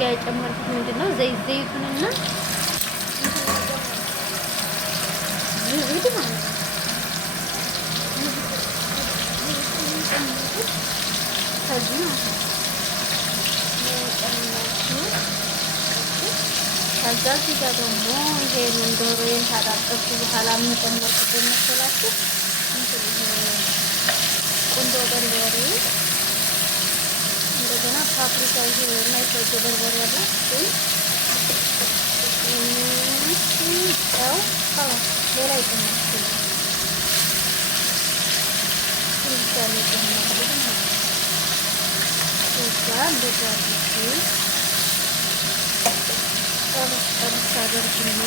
ጋር የጨመርኩት ምንድነው ዘይቱንና ዝብድ ማለት ነው። ከዚህ ከዛ እዚህ ጋር ደግሞ ይሄንን ዶሮዬን ካጣጠብኩ በኋላ የምጨመርኩት መሰላችሁ ቁንዶ በርበሬ፣ እንደገና ፓፕሪካ፣ ይሄ የማይፈጭ በርበሬ አለ ጨው፣ ሌላ ይጨመርኩት እንደዛ ጠብስ አደርግና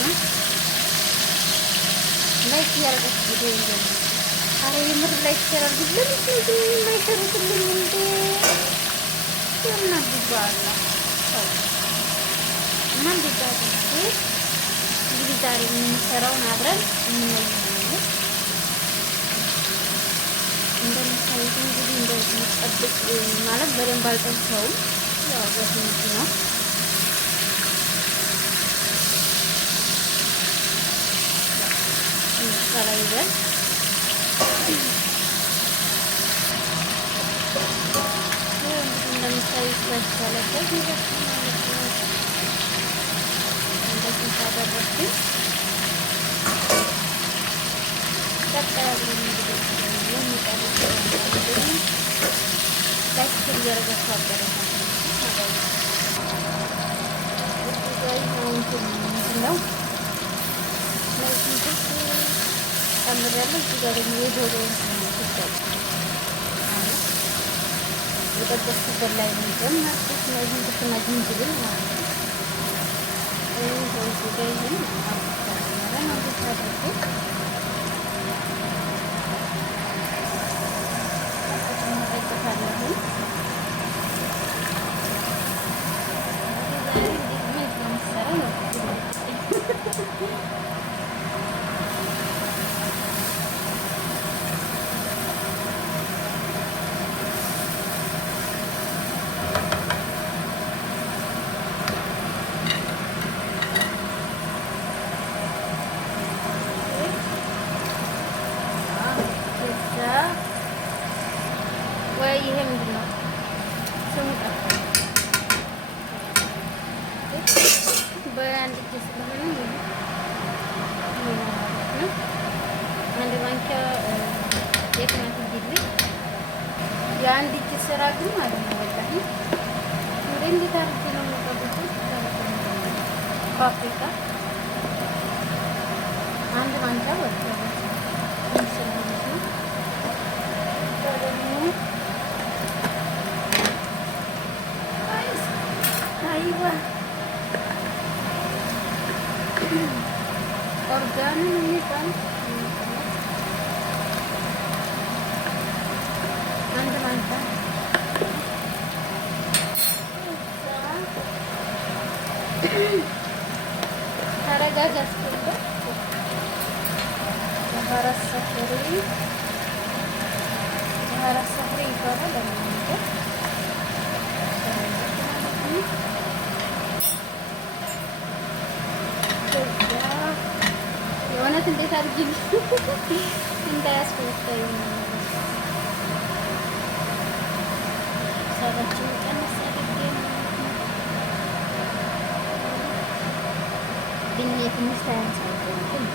ላይክ እያደረጋችሁ ቪዲዮ ይዘሉ። ኧረ የምር ላይክ ያደርጉልን የማይሰሩትልኝ እንዴ የምናግባላ እና እንደዛ እንግዲህ ዛሬ የምንሰራውን አብረን እናያለን። እንደምታዩት እንግዲህ እንደዚህ ጠብቅ ማለት በደንብ አልጠብሰውም፣ ያው በትንሹ ነው። ከላይ ይበል እንደምታዩት በሰለበት እንደዚህ ታደረግኩኝ። ቀጣይ እንግዲህ የሚቀርብ ላይክ እያደረጋችሁ አበረታቱ ነው። ጨምሬያለሁ። እዚህ ጋር ደግሞ የዶሮውን የጠበስኩበት ላይ ነው የጨመርኩት። ሽንኩርትና ዝንጅብል ማለት ነው። እዚህ ጋር ይህን ወይ ይሄ ምንድን ነው ስሙ ጠፋኝ። በአንድ እጅ ስለሆነ አንድ ማንኪያ የቲማቲም ዲልህ የአንድ እጅ ስራ ግን ማለት ነው። ወላሂ እንዴ እንዴት አድርጌ ነው የምጠብቁት? ፓፕሪካ አንድ ማንኪያ ወጥቷል። ኦርጋንን የሚባል አንድ ማንኪያ ተረጋጋ እስኪልበት ባህራት ሰፍሬ ይባላል። የእውነት እንዴት አድርጊ እንዳያስፈታኝ ሰባችን ቀነስ አድርጌ ግን የትንሽ ታያንሳለኝ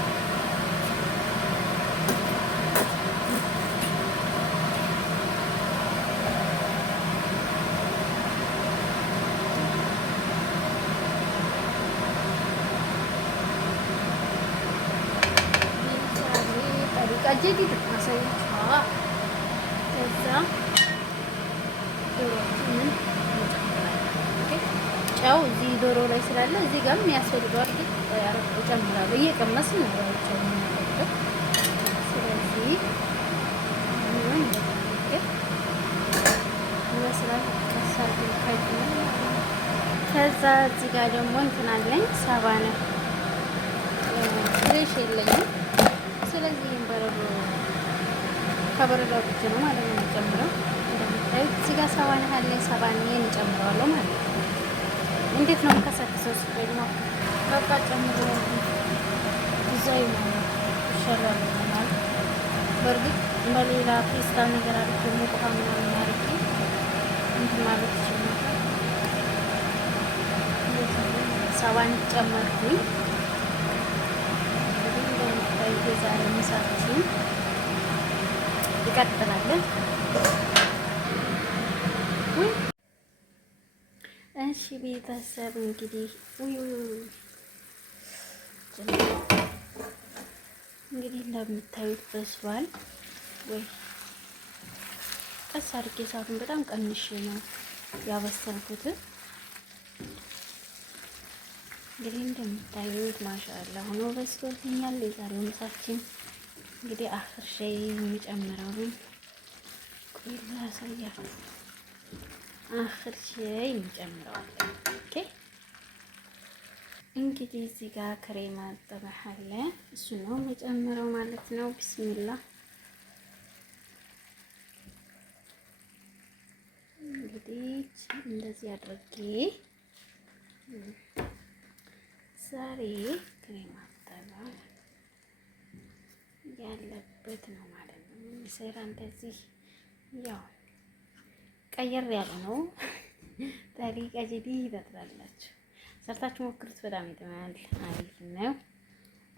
jadi masalah keza ጨው እዚህ ዶሮ ላይ ስላለ እዚህ ጋር የሚያስፈልገው አድርግ እጨምራለሁ። እየቀመስን ነው ጨው የምናደርገው። ስለዚህ ከዛ እዚህ ጋር ደግሞ እንትን አለኝ ሳባነ ፍሬሽ የለኝም። ስለዚህ በረዶ ከበረዶ ብቻ ነው ማለት ነው የምጨምረው። እንደምታዩት እዚህ ጋር ሳባን ያለ ሳባን እጨምራለሁ ማለት ነው። እንዴት ነው የምከሰክሰው? ስቆይ ነው በቃ ጨምሮ ዲዛይን ይሻላል ማለት በእርግጥ በሌላ ፔስታ ነገር አድርጌ ሙቅ ውሃ ምናምን አድርጌ እንትን ማለት ይችላል። ሰባን ጨመርኩኝ። የዛሬ ምሳችን ይቀጥላለን። እሺ ቤተሰብ እንግዲህ እንደምታዩት በስሏል። ወይ ቀስ አድርጌ እሳቱን በጣም ቀንሼ ነው ያበሰልኩት። እንግዲህ እንደምታዩት ማሻአላ ሆኖ በስሎልኛል። የዛሬው ምሳችን እንግዲህ አፍር ሻይ የሚጨምረው ቆይ ላሳያችሁ። አፍር ሻይ የሚጨምረው ኦኬ። እንግዲህ እዚህ ጋር ክሬም አጠባህ አለ፣ እሱ ነው የሚጨምረው ማለት ነው። ቢስሚላ እንግዲህ እንደዚህ አድርጌ ዛሬ ክሬም አጠባ ያለበት ነው ማለት ነው። የሚሰራ እንደዚህ ያው ቀየር ያለ ነው። ጠሪቀ ጀዲ ይጠጥላላችሁ። ሰርታችሁ ሞክሩት። በጣም ይጥማል። አሪፍ ነው።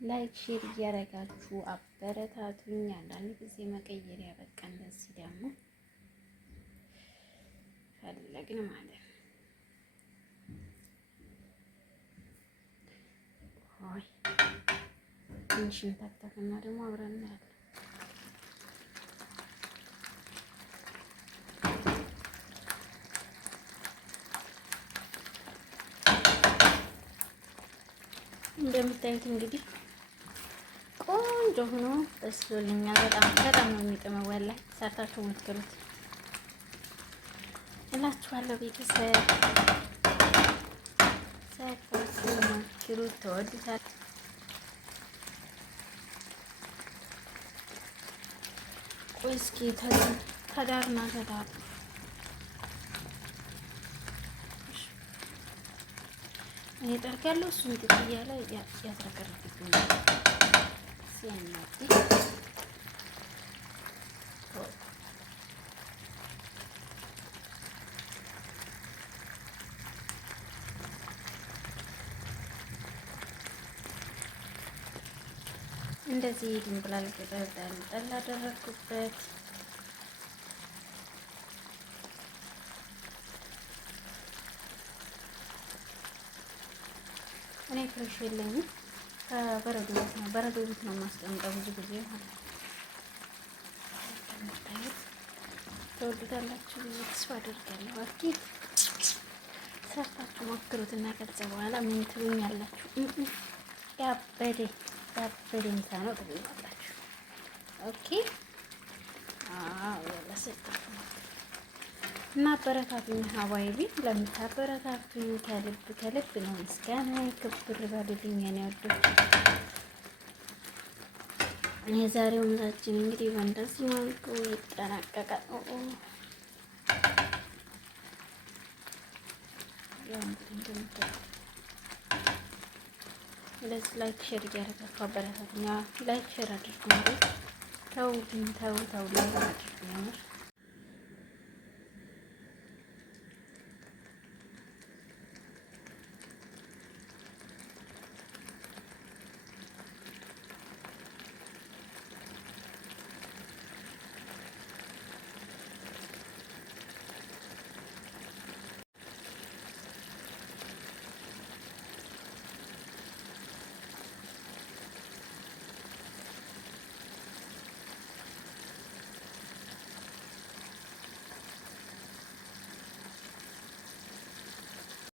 ላይክ ሼር እያደረጋችሁ አበረታቱኝ። አንዳንድ ጊዜ መቀየሪያ በቃ እንደዚህ ደግሞ ፈለግን ማለት ነው። ሆይ ትንሽ እንታክታክና ደግሞ አብረን እናያለን። እንደምታዩት እንግዲህ ቆንጆ ሆኖ በስሎልኛል። በጣም ነው የሚጥመው። ወላሂ ሰርታችሁ ሞክሩት እላችኋለሁ ቤተሰብ። ሰርታችሁ ሞክሩት፣ ተወዱታል። ቆይ እስኪ ተዳርና ተዳር እኔ ጠርጋለሁ። እሱን ጥጥ እያለ ያዝረከረክብኛል ሲያናድ እንደዚህ ድንብላል ቅጠል ጠል አደረግኩበት። እኔ ፍሬሽ የለኝም። ከበረዶ ቤት ነው የማስቀምጠው ብዙ ጊዜ ማለት ነው። ተወዱታላችሁ ብዬ ተስፋ አደርጋለሁ። አኪድ ሰርታችሁ ሞክሩት እና ከዛ በኋላ ምን ትሉኛላችሁ? ያበደ ምሳ ነው ትሉኛላችሁ። ኦኬ እና አበረታቱኝ ሀዋይቢ። ለምታበረታቱኝ ከልብ ነው ምስጋና ክብር በልልኝ የኔ ወዶች። የዛሬው ምሳችን እንግዲህ በእንደዚህ መልኩ ይጠናቀቃል። ያው እንግዲህ እንደምታውቁ ስለዚህ ላይክ ሼር እያደረጋችሁ አበረታቱኝ። ላይክ ሼር አድርጉ። ተው ላይክ አድርጉ።